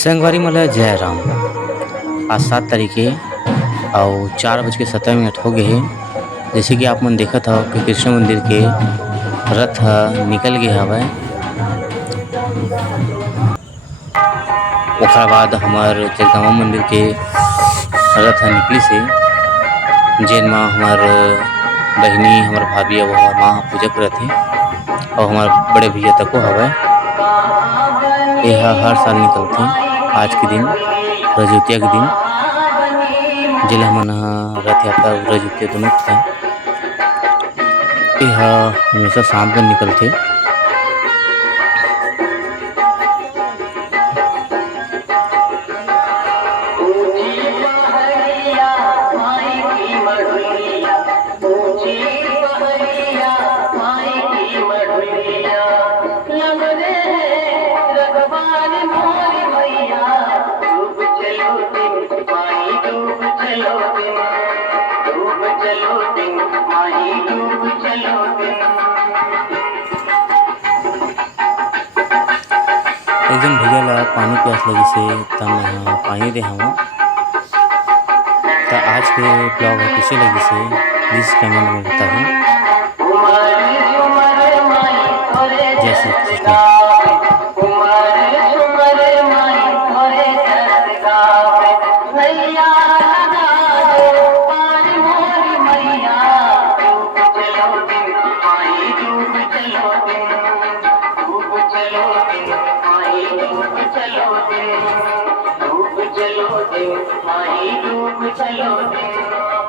संगवारी मला जय राम। आज 7 तारीख हे अउ 4:17 हो गए हे। जैसे कि आप मन देखत हव कि कृष्ण मंदिर के रथ ह निकल गे हवय। ओखर बाद हमर जगदम्बा मंदिर के रथ ह निकलिस हे, जेन म हमर बहिनी, हमर भाभी अउ हमर माँ ह पूजा करत हे अउ हमर बड़े भैया तको हवय। एहा हर साल निकलथे आज के दिन रजोतिया के दिन, जेला हमन ह रथ यात्रा अउ रजोतिया दुनो केथन। एहा हमेशा शाम को निकलथे। एक झन भैया ला पानी प्यास लगिस हे त मैं पानी दे हव। त आज के ब्लॉग ह कइसे लगिस हे प्लीज कमेंट में बताहू। जय श्री कृष्ण। चलो